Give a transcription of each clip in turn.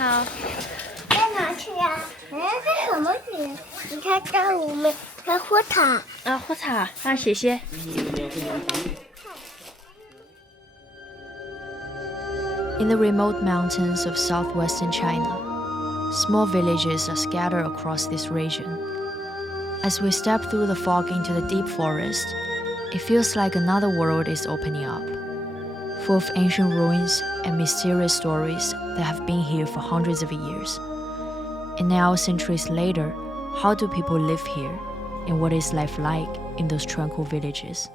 好。在哪去呀？这什么鱼？你看这我们看火塔。火塔啊，谢谢。In the remote mountains of southwestern China, small villages are scattered across this region. As we step through the fog into the deep forest, it feels like another world is opening up, full of ancient ruins and mysterious stories that have been here for hundreds of years. And now, centuries later, how do people live here, and what is life like in those tranquil villages?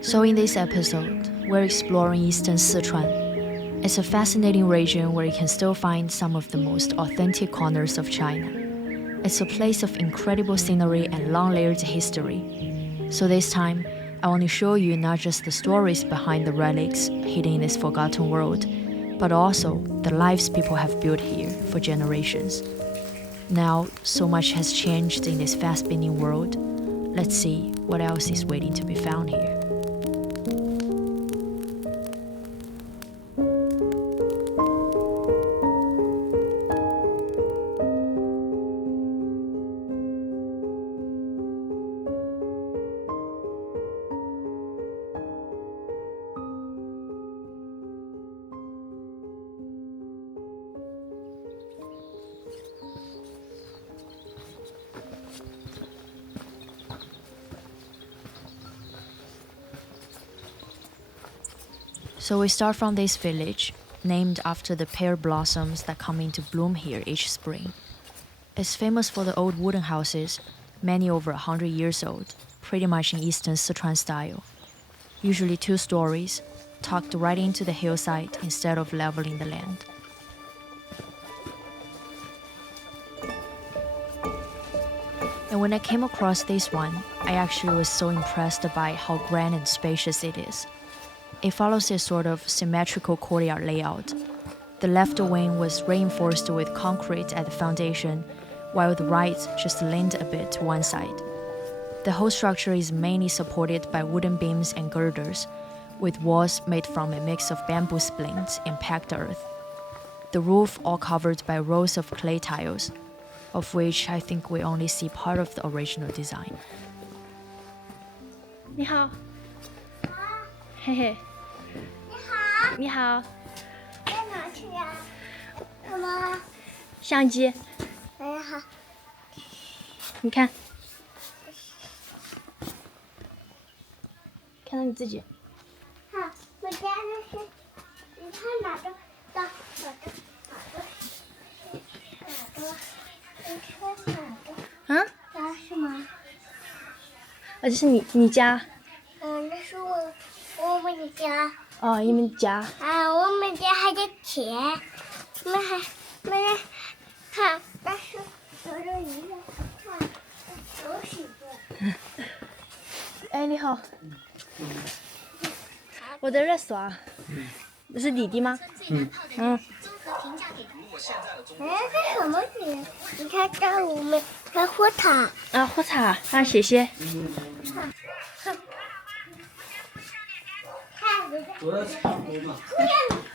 So in this episode, we're exploring Eastern Sichuan. It's a fascinating region where you can still find some of the most authentic corners of China. It's a place of incredible scenery and long-layered history. So this time, I want to show you not just the stories behind the relics hidden in this forgotten world, but also the lives people have built here for generations. Now, so much has changed in this fast-spinning world. Let's see what else is waiting to be found here. So we start from this village, named after the pear blossoms that come into bloom here each spring. It's famous for the old wooden houses, many over 100 years old, pretty much in Eastern Sichuan style. Usually 2 stories, tucked right into the hillside instead of leveling the land. And when I came across this one, I actually was so impressed by how grand and spacious it is. It follows a sort of symmetrical courtyard layout. The left wing was reinforced with concrete at the foundation, while the right just leaned a bit to one side. The whole structure is mainly supported by wooden beams and girders, with walls made from a mix of bamboo splints and packed earth. The roof all covered by rows of clay tiles, of which I think we only see part of the original design. 你好。嘿嘿。你好。在哪去呀？什么？相机。哎好。你看。看到你自己。好，我家那是，你看哪个？哪个？啊？家是吗？这是你家。那是我们的家。哦，你们家。我们家还得钱，没人看，但是有这一个看，有许多。哎，你好。我在这耍。这是弟弟吗？这什么鱼？你看这我们看火塔。火塔啊，谢谢。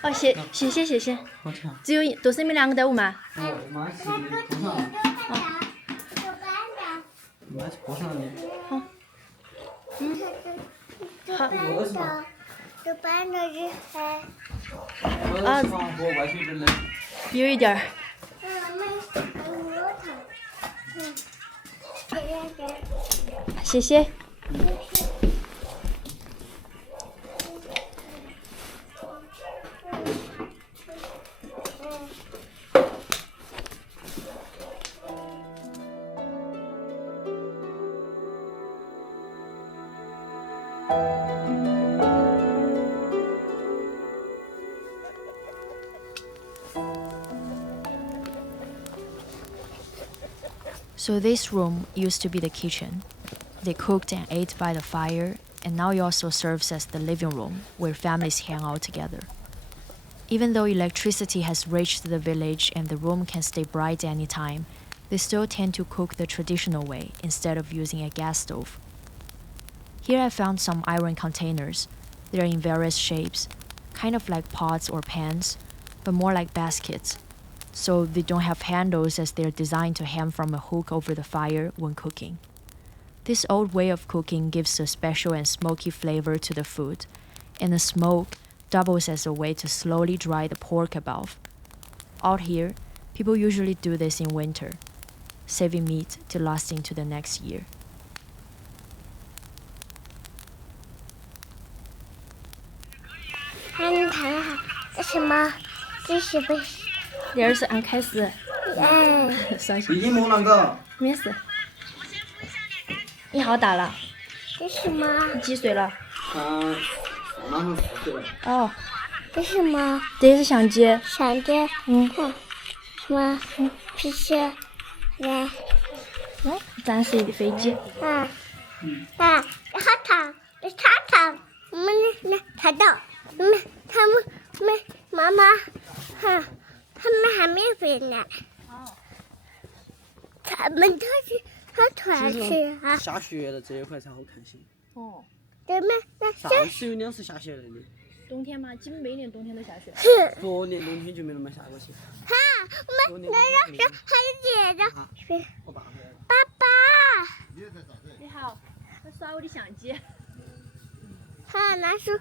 哦，谢谢。只有都是你们2个在屋吗？好。好。这搬着是还。有一点儿。谢谢。So this room used to be the kitchen. They cooked and ate by the fire, and now it also serves as the living room where families hang out together. Even though electricity has reached the village and the room can stay bright anytime, they still tend to cook the traditional way instead of using a gas stove. Here I found some iron containers. They're in various shapes, kind of like pots or pans, but more like baskets. So they don't have handles as they're designed to hang from a hook over the fire when cooking. This old way of cooking gives a special and smoky flavor to the food, and the smoke doubles as a way to slowly dry the pork above. Out here, people usually do this in winter, saving meat to last into the next year. 看你看哈，这什么？这是不是？第二是按开始，算已经摸那个，没事。你好大了？这什么？你几岁了？马上4岁了。哦，这什么？这是相机。相机。看，什么？皮鞋。来。展示的飞机。好烫，这超烫。我们那看到，妈妈，他们还没回来。他突然去啊。下雪了这一块才好看些。哦。对吗？那上次有2次下雪了的。冬天嘛，基本每年冬天都下雪。昨年冬天就没那么下过雪。哈，我们那还有姐姐。我爸回来了。爸爸。你好，我耍我的相机。看，那是。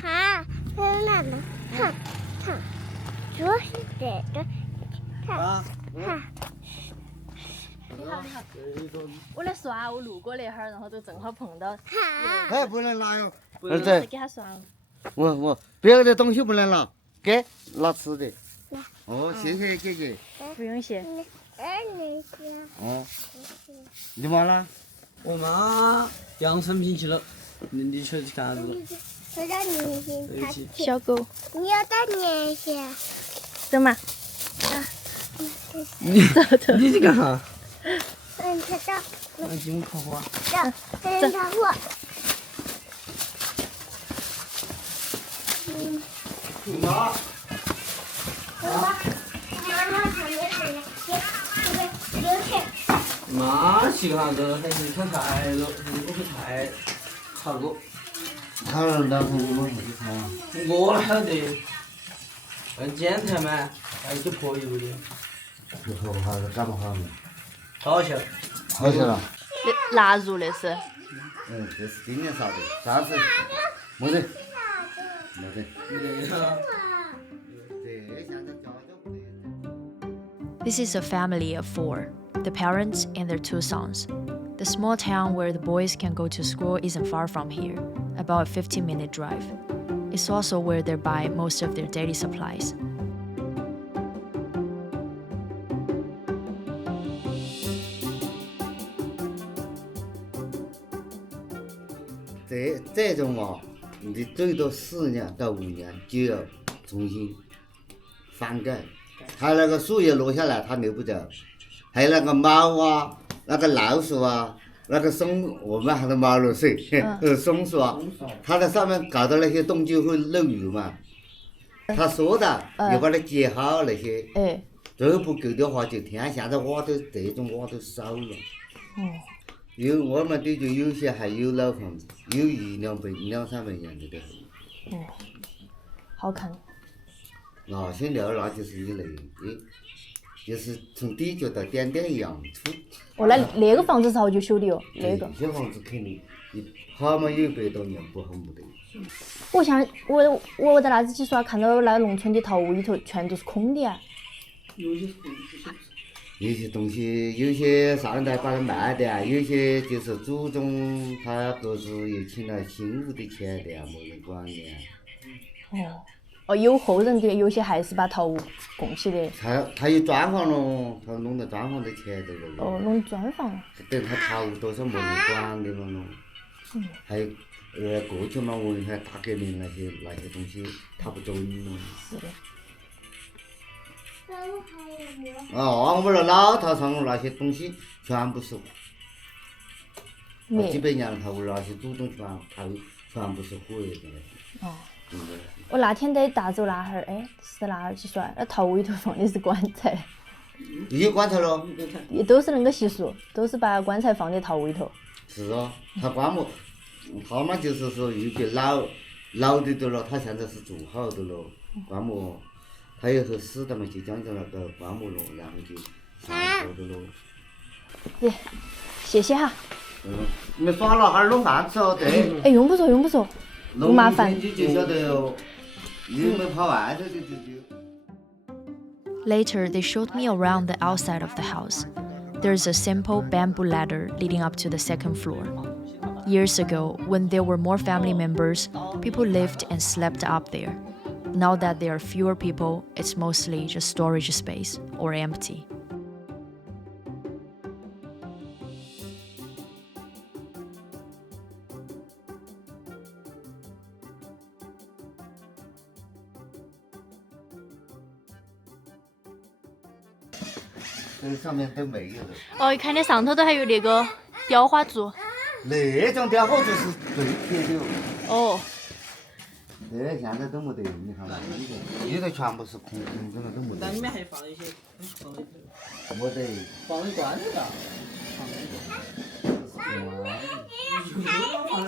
看，那呢？看，就是这个。看。你好，我来刷，我路过那哈儿，然后就正好碰到。哎，不能拿哟，儿子给他刷了。我别的东西不能拿，给拿吃的。哦，谢谢姐姐。不用谢。哦，你妈呢？我妈养生品去了，你去干啥子？小狗。你要到年些。走嘛。你去干啥？他走。进屋烤火。走，烤火。妈。妈去干啥子？还是砍菜了？还是割菜？差不多。他然后我们去看。我还得，剪菜嘛，还有破油的。以后还是干不好呢。好些。好些了。腊肉那是。这是今年杀的，啥子？没得。This is a family of 4, the parents and their 2 sons. The small town where the boys can go to school isn't far from here, about a 15-minute drive. It's also where they buy most of their daily supplies. 这种嘛，你最多4年到5年就要重新翻盖。它那个树叶落下来，它留不着。还有那个猫啊，那个老鼠啊，那个松，我们喊它猫肉碎，松鼠啊，它在上面搞的那些洞就会漏油嘛。他说的要把它接好那些，最后不够的话就填。现在挖都这种挖都少了。有我们这就有些还有老房子，有100-200年的都。好看。那些料那就是一类，就是从底就到点点一样粗。那个房子是好久修的哟，那个。这房子肯定，好嘛有100多年，不好没得。我在那子去耍，看到那农村的桃屋里头全都是空的啊。有些东西，有些上代把它卖的啊，有些就是祖宗他各自又请了新屋的钱的啊，没人管的啊。有后人的，有些还是把桃屋供起的。他有砖房咯，他弄的砖房的钱的了。弄砖房。等他桃屋多少没人管的了咯。还有过去嘛，文化大革命那些东西，他不准咯。是的。我们老套上那些东西全部是，几百年了，他那些祖宗全部是毁的。我那天在大洲那哈儿，是哪儿去耍？那桃屋里头放的是棺材。有棺材咯？都是那个习俗，都是把棺材放在桃屋里头。是啊，他棺木，号码就是说预备老的了，他现在是做好的了，棺木，他以后死的嘛就讲究那个棺木了，然后就上好的了。谢谢哈。你们耍了哈儿弄饭吃哦，对。哎，用不着用不着，不麻烦。你就晓得哟，你没跑外头就。Later, they showed me around the outside of the house. There's a simple bamboo ladder leading up to the second floor. Years ago, when there were more family members, people lived and slept up there. Now that there are fewer people, it's mostly just storage space or empty.这上面都没有了。哦，一看你上头都还有那个雕花柱。那种雕花柱是最铁的哦。哦。这现在都没得，你看嘛，里头全部是空着的，都没得。那里面还放一些放的没得。放的棺材啊。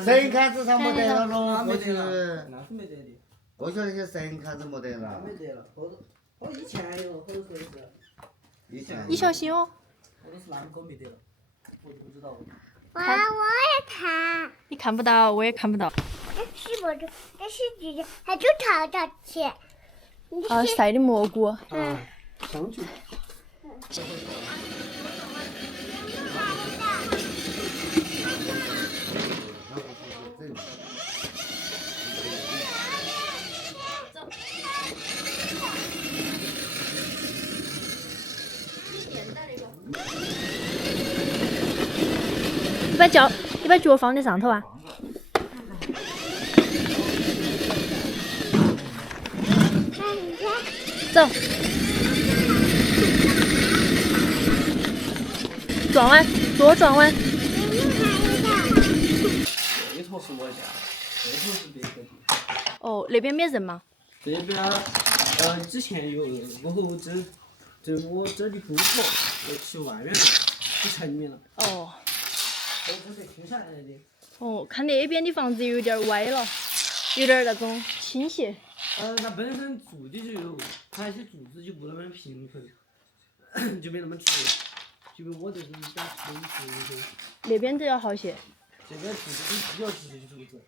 神龛子上没得了咯，过去。那是没得的。过去那些神龛子没得了。没得了，以前有，后头说的是。你小心哦。后头是哪个没得了，我就不知道了。我也看。你看不到，我也看不到。这是不是？这是直接，它就朝着去。啊，晒的蘑菇。上去。你把脚放在上头啊。走。转弯，左转弯。这头是我家，这头是别个的。哦，那边没人吗？这边之前有人，过后这我这里不错，我去外面了，去城里了。哦。这是空下来的。哦，看那边的房子有点歪了，有点那种倾斜。它本身住的就有，它那些柱子就不那么平衡，就没那么直。就比我这是比较平直一些。那边都要好些。这边柱子是比较直的柱子。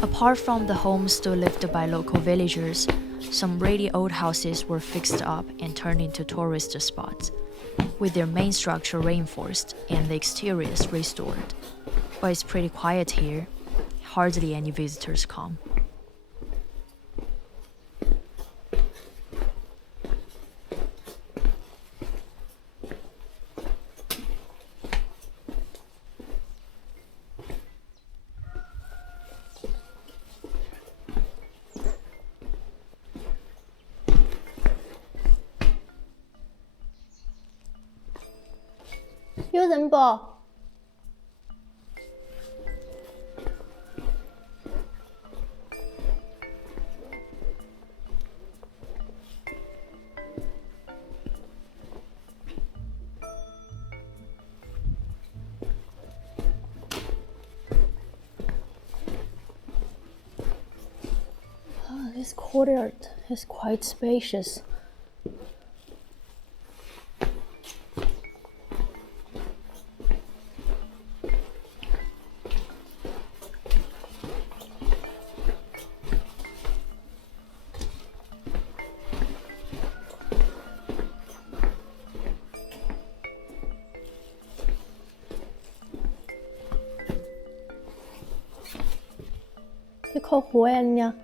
Apart from the homes still lived by local villagers, some really old houses were fixed up and turned into tourist spots, with their main structure reinforced and the exteriors restored. But it's pretty quiet here. Hardly any visitors come. “有人不？” courtyard is quite spacious. Det靠河呀，你呀。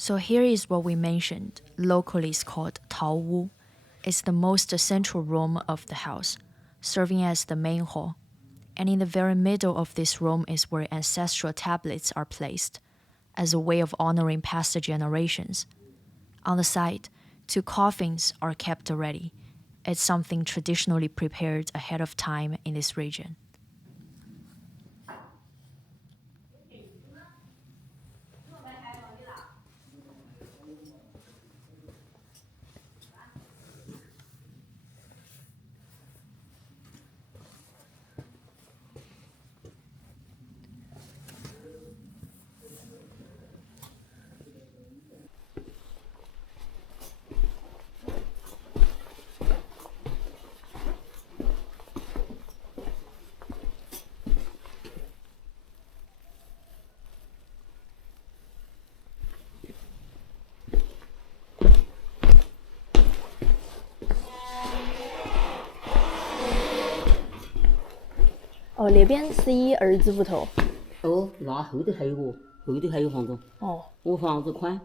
So here is what we mentioned, locally is called 桃屋. It's the most central room of the house, serving as the main hall. And in the very middle of this room is where ancestral tablets are placed, as a way of honoring past generations. On the side, 2 coffins are kept ready. It's something traditionally prepared ahead of time in this region.哦，那边是你儿子屋头。哦，那后头还有个，后头还有房子。哦，我房子宽，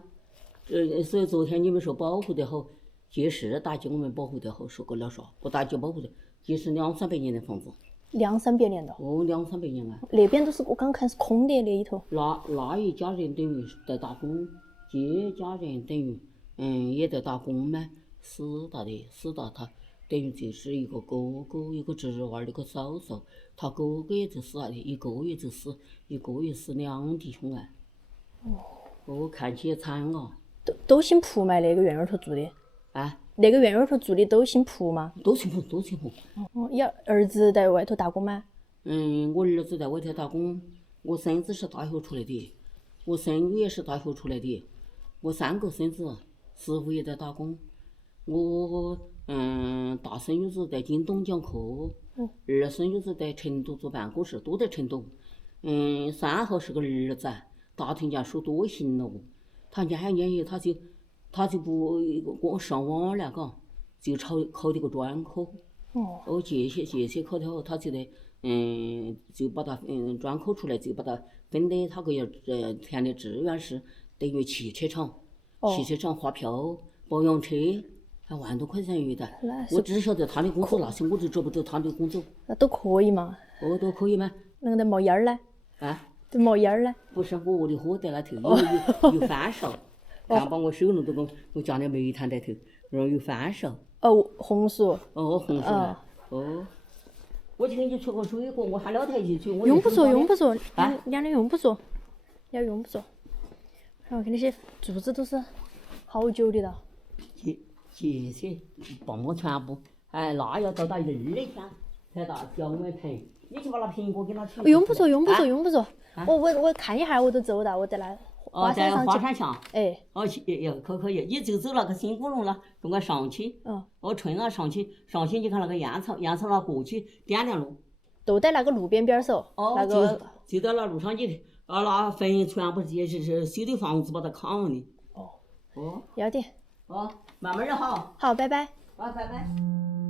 所以昨天你们说保护得好，确实大姐我们保护得好，说过了说，不大姐保护的，这是200-300年的房子。200-300年的。哦，200-300年啊。那边都是我刚看是空的那里头。那一家人等于在打工，这家人等于也在打工嘛，死到他。等于这是一个哥哥，一个侄娃儿，一个嫂嫂，他哥哥也就死了的，一个月就死2弟兄啊。哦，看起也惨啊。都姓蒲嘛？那个院儿头住的？啊？那个院儿头住的都姓蒲吗？都姓蒲。哦，你儿子在外头打工吗？我儿子在外头打工，我孙子是大学出来的，我孙女也是大学出来的，我3个孙子，师傅也在打工，我大孙女子在京东讲课，二孙女子在成都做办公室，都在成都。3号是个儿子，大成家书多行了，他家还念他就不跟我上网了，嘎，就考的个专科。哦，这些考得好，他就得就把他专科出来就把他分的，他个要填的志愿是等于汽车厂发票保养车。还1万多块钱一月的，我只晓得他的工作，那些我就找不到他的工作。那都可以嘛？哦，都可以吗？能得冒烟儿呢？啊？得冒烟儿呢？不是，我窝的火在那头，有翻烧，看把我手弄到我家的煤炭在头，然后有翻烧。哦，红薯。哦，红薯。哦。我去给你取个水果，我还老太去取。用不着，两的用不着，要用不着。然后看那些柱子都是好久的了。这些棒棒全部，那要到达12天才到小碗盆。你去把那苹果给他取。用不着。我看一下，我都走到，我在那花山上去。花山墙。哦，可以，你就走那个新古龙了，跟我上去。春了上去你看那个烟草那过去点亮路。都在那个路边嗖。那个就在那路上去，那坟全部这是修的房子把它扛的。要得。慢慢的好。好，拜拜。好，拜拜。